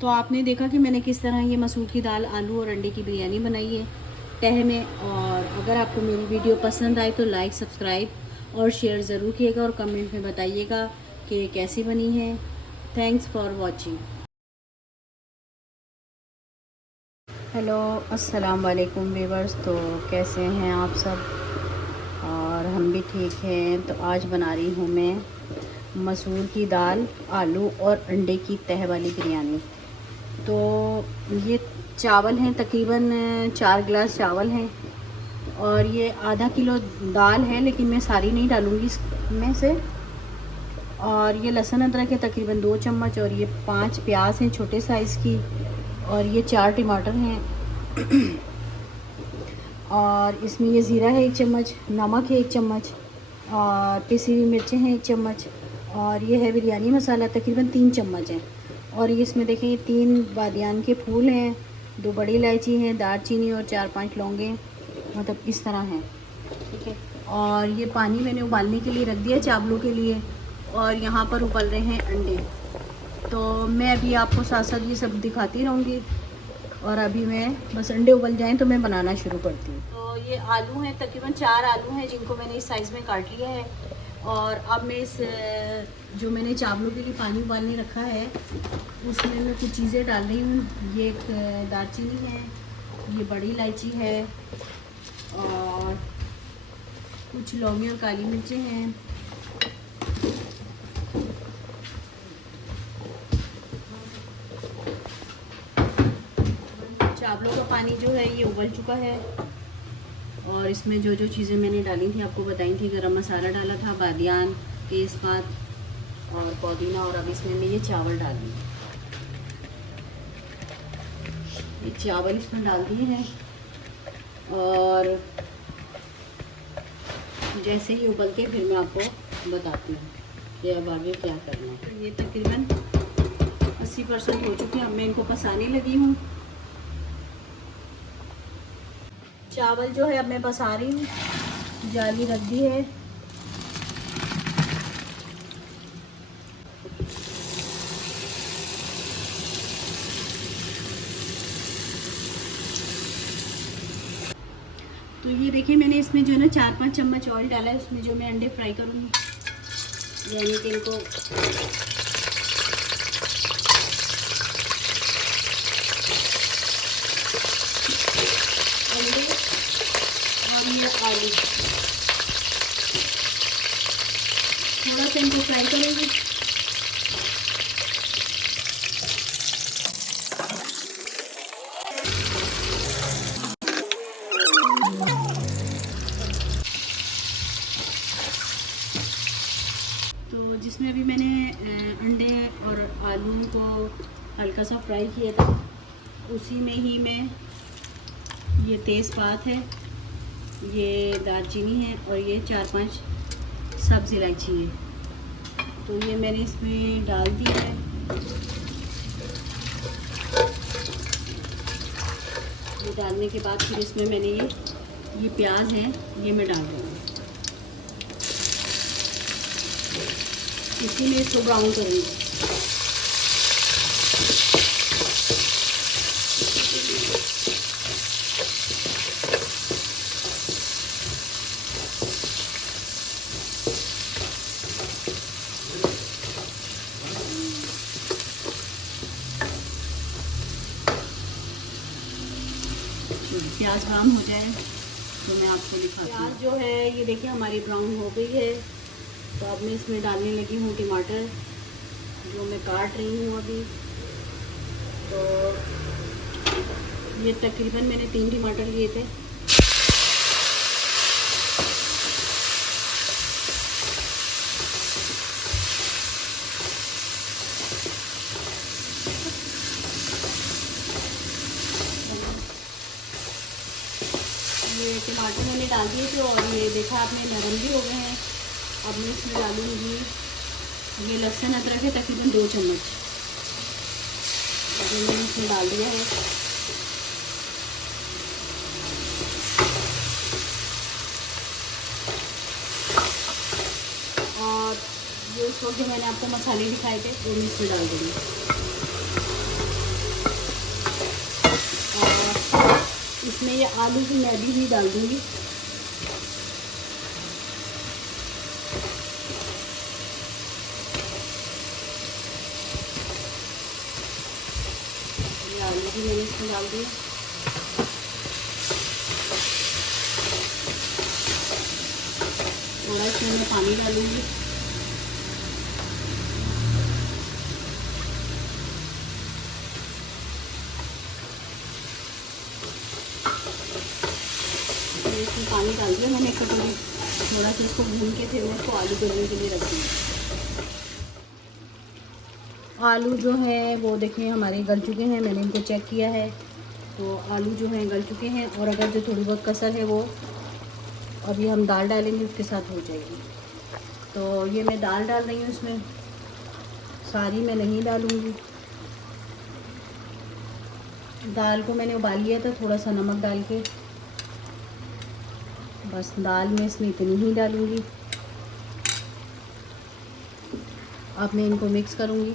तो आपने देखा कि मैंने किस तरह ये मसूर की दाल, आलू और अंडे की बिरयानी बनाई है तह में। और अगर आपको मेरी वीडियो पसंद आए तो लाइक, सब्सक्राइब और शेयर ज़रूर कीजिएगा और कमेंट में बताइएगा कि कैसी बनी है। Thanks for watching. हेलो, अस्सलाम वालेकुम व्यूअर्स। तो कैसे हैं आप सब? और हम भी ठीक हैं। तो आज बना रही हूँ मैं मसूर की दाल, आलू और अंडे की तह वाली बिरयानी। तो ये चावल हैं, तकरीबन 4 गिलास चावल हैं और ये आधा किलो दाल है, लेकिन मैं सारी नहीं डालूँगी इसमें से। और ये लहसुन अदरक है तकरीबन 2 चम्मच और ये 5 प्याज हैं छोटे साइज़ की और ये 4 टमाटर हैं। और इसमें ये ज़ीरा है 1 चम्मच, नमक है 1 चम्मच और पिसी हुई मिर्चें हैं 1 चम्मच और ये है बिरयानी मसाला तकरीबन 3 चम्मच है। और ये इसमें देखें 3 बादियान के फूल हैं, 2 बड़ी इलायची हैं, दालचीनी और 4-5 लौंगे, मतलब इस तरह हैं, ठीक है। और ये पानी मैंने उबालने के लिए रख दिया चावलों के लिए और यहाँ पर उबल रहे हैं अंडे। तो मैं अभी आपको साथ साथ ये सब दिखाती रहूँगी और अभी मैं बस अंडे उबल जाएं तो मैं बनाना शुरू करती हूँ। तो ये आलू हैं, तकरीबन 4 आलू हैं जिनको मैंने इस साइज़ में काट लिया है। और अब मैं इस जो मैंने चावलों के लिए पानी उबालने रखा है उसमें मैं कुछ चीज़ें डाल रही हूँ। ये एक दालचीनी है, ये बड़ी इलायची है और कुछ लौंगी और काली मिर्चें हैं। चावलों का पानी जो है ये उबल चुका है और इसमें जो जो चीज़ें मैंने डाली थी आपको बताई थी। गरम मसाला डाला था, बादियान, तेज़पात और पुदीना। और अब इसमें मैं ये चावल डाल दी, ये चावल इसमें डाल दिए हैं और जैसे ही उबल के फिर मैं आपको बताती हूँ कि अब आगे क्या करना है। तो ये तकरीबन 80% हो चुके हैं। अब मैं इनको पसाने लगी हूँ। चावल जो है अब मैं पसा रही हूँ, जाली रख दी है। तो ये देखिए मैंने इसमें जो है ना 4-5 चम्मच ऑयल डाला है, उसमें जो मैं अंडे फ्राई करूँगी, यानी कि इनको अंडे और ये आलू थोड़ा सा इनको फ्राई करूँगी। तो जिसमें अभी मैंने अंडे और आलू को हल्का सा फ्राई किया था, उसी में ही मैं ये तेज़पात है, ये दालचीनी है और ये 4-5 सब्ज़ इलायची है, तो ये मैंने इसमें डाल दिया है। ये डालने के बाद फिर इसमें मैंने ये प्याज है ये मैं डाल रही हूँ। इसी में इसको ब्राउन करूँगी। प्याज ब्राउन हो जाए तो मैं आपको दिखाती हूँ। प्याज जो है ये देखिए हमारी ब्राउन हो गई है। तो अब मैं इसमें डालने लगी हूँ टमाटर जो मैं काट रही हूँ अभी। तो ये तकरीबन मैंने 3 टमाटर लिए थे। ये टमाटर मैंने डाल दिए थे और ये देखा आपने नरम भी हो गए हैं। अब मैं इसमें डालूँगी ये लहसुन अदरक है तकरीबन 2 चम्मच, अभी मैंने इसमें डाल दिया है। और ये उस वक्त जो मैंने आपको मसाले दिखाए थे वो भी इसमें डाल दूँगी। इसमें ये आलू की मैं भी डाल दूँगी। ये आलू भी मैंने इसमें डाल दिया। थोड़ा इसमें मैं पानी डालूँगी। इसमें पानी डाल दिया मैंने कटोरी। थोड़ा सा इसको भून के फिर मैं इसको आलू गलने के लिए रख दूँगी। आलू जो है वो देखिए हमारे गल चुके हैं, मैंने इनको चेक किया है तो आलू जो हैं गल चुके हैं। और अगर जो थोड़ी बहुत कसर है वो अभी हम दाल डालेंगे उसके साथ हो जाएगी। तो ये मैं दाल डाल रही हूँ, इसमें सारी मैं नहीं डालूँगी। दाल को मैंने उबाल लिया था थोड़ा सा नमक डाल के, बस दाल में इसमें इतनी ही डालूँगी। अब मैं इनको मिक्स करूँगी।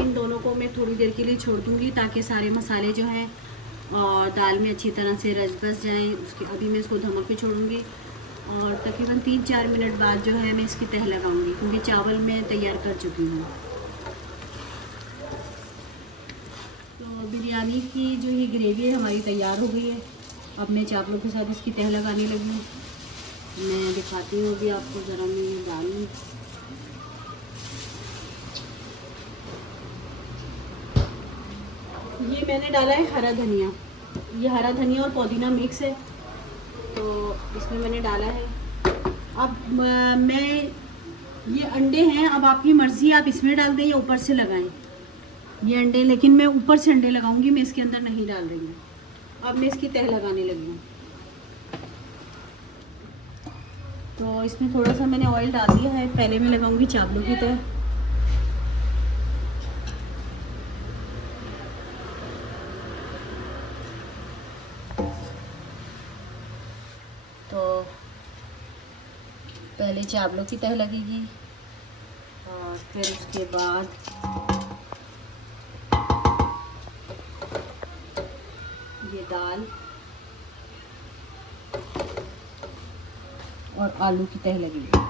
इन दोनों को मैं थोड़ी देर के लिए छोड़ दूँगी ताकि सारे मसाले जो हैं और दाल में अच्छी तरह से रच बस जाएँ। उसके अभी मैं इसको धमक पे छोड़ूंगी और तकरीबन 3-4 मिनट बाद जो है मैं इसकी तह लगाऊंगी, क्योंकि चावल मैं तैयार कर चुकी हूँ। तो बिरयानी की जो ये ग्रेवी है हमारी तैयार हो गई है। अब मैं चावलों के साथ इसकी तह लगाने लगी हूँ। मैं दिखाती हूँ अभी आपको, ज़रा मैं ये डालूँ। ये मैंने डाला है हरा धनिया, ये हरा धनिया और पुदीना मिक्स है तो इसमें मैंने डाला है। अब मैं ये अंडे हैं, अब आपकी मर्ज़ी, आप इसमें डाल दें या ऊपर से लगाएं ये अंडे, लेकिन मैं ऊपर से अंडे लगाऊंगी, मैं इसके अंदर नहीं डाल रही हूँ। अब मैं इसकी तह लगाने लगी हूँ। तो इसमें थोड़ा सा मैंने ऑयल डाल दिया है। पहले मैं लगाऊंगी चावलों की तह। तो पहले चावलों की तह लगेगी और फिर उसके बाद ये दाल और आलू की तह लगेगी।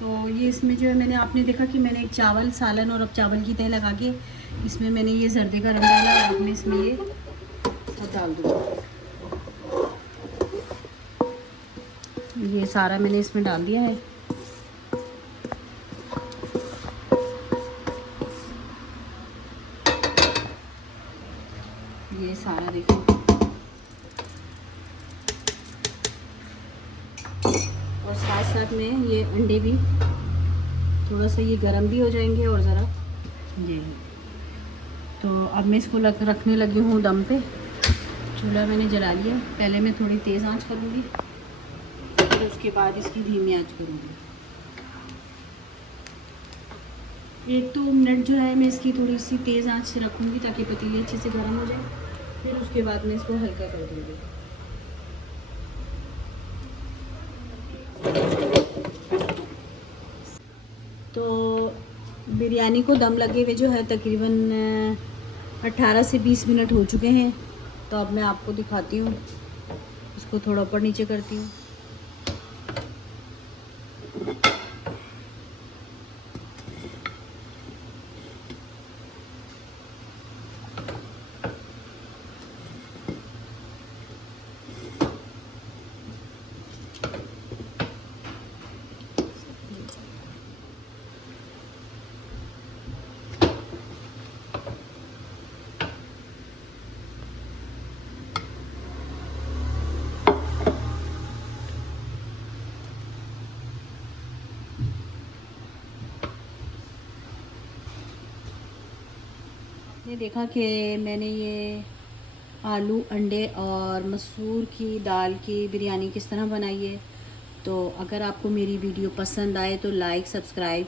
तो ये इसमें जो है मैंने, आपने देखा कि मैंने एक चावल सालन और अब चावल की तह लगा के इसमें मैंने ये जर्दे का रंग डाला। अब मैं इसमें ये सब डाल दूँगी। ये सारा मैंने इसमें डाल दिया है। ये सारा देखो, और साथ साथ में ये अंडे भी थोड़ा सा ये गर्म भी हो जाएंगे और ज़रा ये। तो अब मैं इसको रखने लगी हूँ दम पे। चूल्हा मैंने जला लिया। पहले मैं थोड़ी तेज़ आंच करूँगी और उसके बाद इसकी धीमी आंच करूँगी। 1-2 मिनट जो है मैं इसकी थोड़ी सी तेज़ आंच रखूँगी ताकि पतीली अच्छे से गर्म हो जाए। फिर उसके बाद मैं इसको हल्का कर दूँगी। तो बिरयानी को दम लगे हुए जो है तकरीबन 18 से 20 मिनट हो चुके हैं। तो अब मैं आपको दिखाती हूँ, इसको थोड़ा ऊपर नीचे करती हूँ। ये देखा कि मैंने ये आलू, अंडे और मसूर की दाल की बिरयानी किस तरह बनाई है। तो अगर आपको मेरी वीडियो पसंद आए तो लाइक, सब्सक्राइब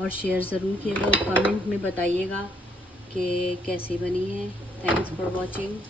और शेयर ज़रूर कीजिएगा और कमेंट में बताइएगा कि कैसी बनी है। Thanks for watching.